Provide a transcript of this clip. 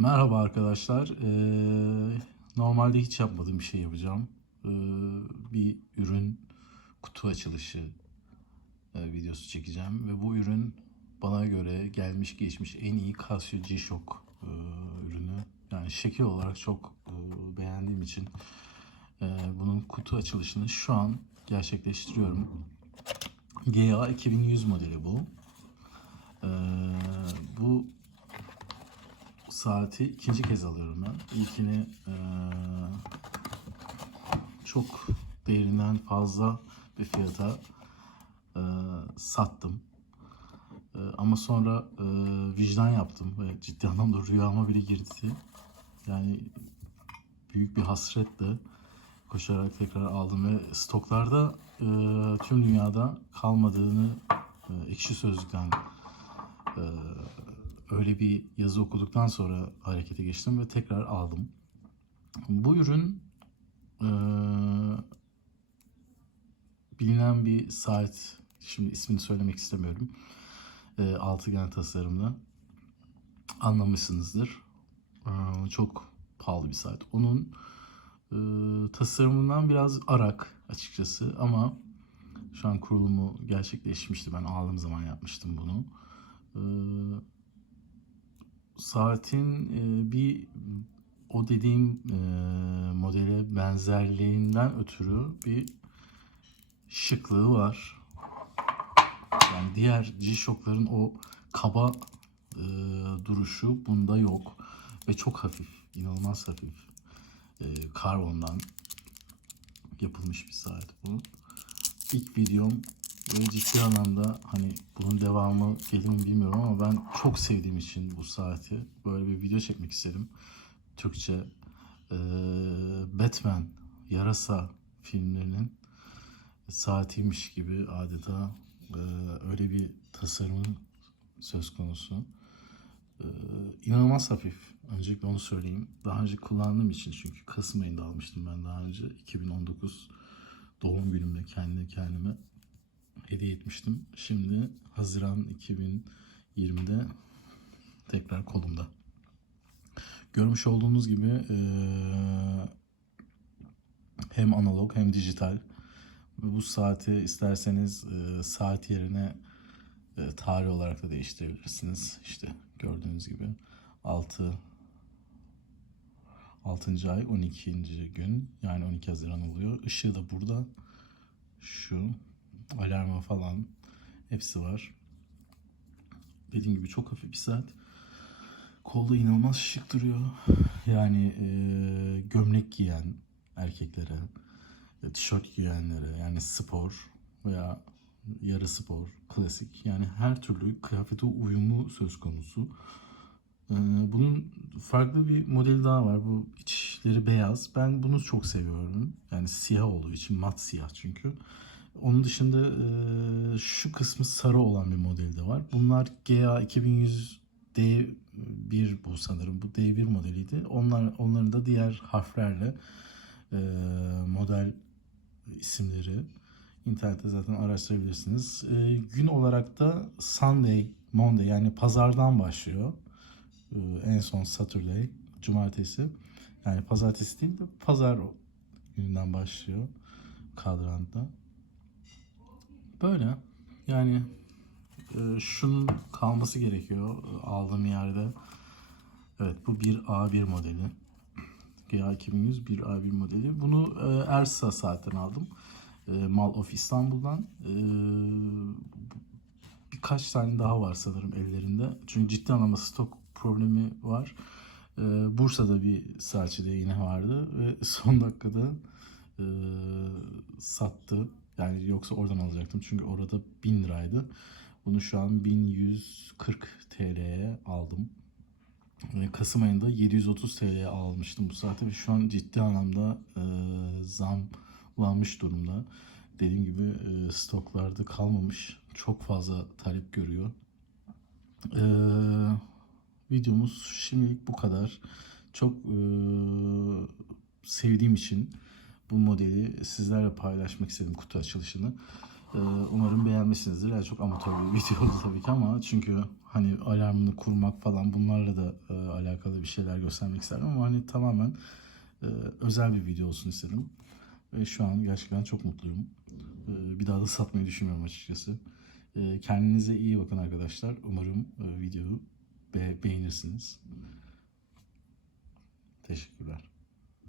Merhaba arkadaşlar. Ee, normalde hiç yapmadığım bir şey yapacağım. Ee, bir ürün kutu açılışı e, videosu çekeceğim ve bu ürün bana göre gelmiş geçmiş en iyi Casio G-Shock e, ürünü. Yani şekil olarak çok e, beğendiğim için e, bunun kutu açılışını şu an gerçekleştiriyorum. GA 2100 modeli bu. Ee, bu saati ikinci kez alıyorum ben. İlkini eee, çok değerinden fazla bir fiyata eee, sattım. Eee, ama sonra eee, vicdan yaptım ve ciddi anlamda rüyama bile girdi. Yani büyük bir hasretle koşarak tekrar aldım ve stoklarda eee, tüm dünyada kalmadığını eee, ekşi sözlükten eee, öyle bir yazı okuduktan sonra harekete geçtim ve tekrar aldım. Bu ürün eee, bilinen bir saat. Şimdi ismini söylemek istemiyorum. Eee, altıgen tasarımlı. Anlamışsınızdır. Eee, çok pahalı bir saat. Onun eee, tasarımından biraz arak açıkçası ama şu an kurulumu gerçekleşmişti. Ben aldığım zaman yapmıştım bunu. Eee saatin e, bir o dediğim e, modele benzerliğinden ötürü bir şıklığı var. Yani diğer G-Shock'ların o kaba e, duruşu bunda yok. Ve çok hafif, inanılmaz hafif. E, karbondan yapılmış bir saat bu. İlk videom ve ciddi anlamda hani bunun devamı gelir mi bilmiyorum ama ben çok sevdiğim için bu saati böyle bir video çekmek istedim. Türkçe eee, Batman, Yarasa filmlerinin saatiymiş gibi adeta eee, öyle bir tasarımı söz konusu. Eee inanılmaz hafif. Öncelikle onu söyleyeyim. Daha önce kullandığım için çünkü Kasım ayında almıştım ben daha önce. 2019 doğum günümde kendi kendime hediye etmiştim. Şimdi Haziran 2020'de tekrar kolumda. Görmüş olduğunuz gibi eee, hem analog hem dijital. Bu saati isterseniz eee, saat yerine eee, tarih olarak da değiştirebilirsiniz. İşte gördüğünüz gibi 6 6. ay 12. gün yani 12 Haziran oluyor. Işığı da burada. Şu alarmı falan hepsi var. Dediğim gibi çok hafif bir saat. Kolda inanılmaz şık duruyor. Yani e, gömlek giyen erkeklere, e, tişört giyenlere yani spor veya yarı spor, klasik yani her türlü kıyafete uyumu söz konusu. Ee, Bunun farklı bir modeli daha var. Bu içleri beyaz. Ben bunu çok seviyorum. Yani siyah olduğu için mat siyah çünkü. Onun dışında e, şu kısmı sarı olan bir modeli de var. Bunlar GA 2100 D1 bu sanırım. Bu D1 modeliydi. Onlar onların da diğer harflerle e, model isimleri internette zaten araştırabilirsiniz. E, gün olarak da Sunday, Monday yani pazardan başlıyor. Ee, en son Saturday, cumartesi. Yani pazartesi değil de pazar gününden başlıyor kadranda. Böyle. Yani e, şunun kalması gerekiyor e, aldığım yerde. Evet bu 1A1 modeli. GA 2100 1A1 modeli. Bunu e, Ersa saatten aldım. E, Mall of İstanbul'dan. E, birkaç tane daha var sanırım ellerinde. Çünkü ciddi anlamda stok problemi var. Ee, Bursa'da bir saatçide yine vardı ve son dakikada e, sattı. Yani yoksa oradan alacaktım çünkü orada 1000 liraydı. Bunu şu an 1140 TL'ye aldım. Ve Kasım ayında 730 TL'ye almıştım bu saati ve şu an ciddi anlamda e, zamlanmış durumda. Dediğim gibi e, stoklarda kalmamış. Çok fazla talep görüyor. Eee videomuz şimdilik bu kadar. Çok e, sevdiğim için bu modeli sizlerle paylaşmak istedim kutu açılışını. Ee, umarım beğenmişsinizdir. Yani çok amatör bir video oldu tabii ki ama çünkü hani alarmını kurmak falan bunlarla da e, alakalı bir şeyler göstermek istedim ama hani tamamen e, özel bir video olsun istedim. Ve şu an gerçekten çok mutluyum. E, bir daha da satmayı düşünmüyorum açıkçası. E, kendinize iyi bakın arkadaşlar. Umarım e, videoyu be- beğenirsiniz. Teşekkürler.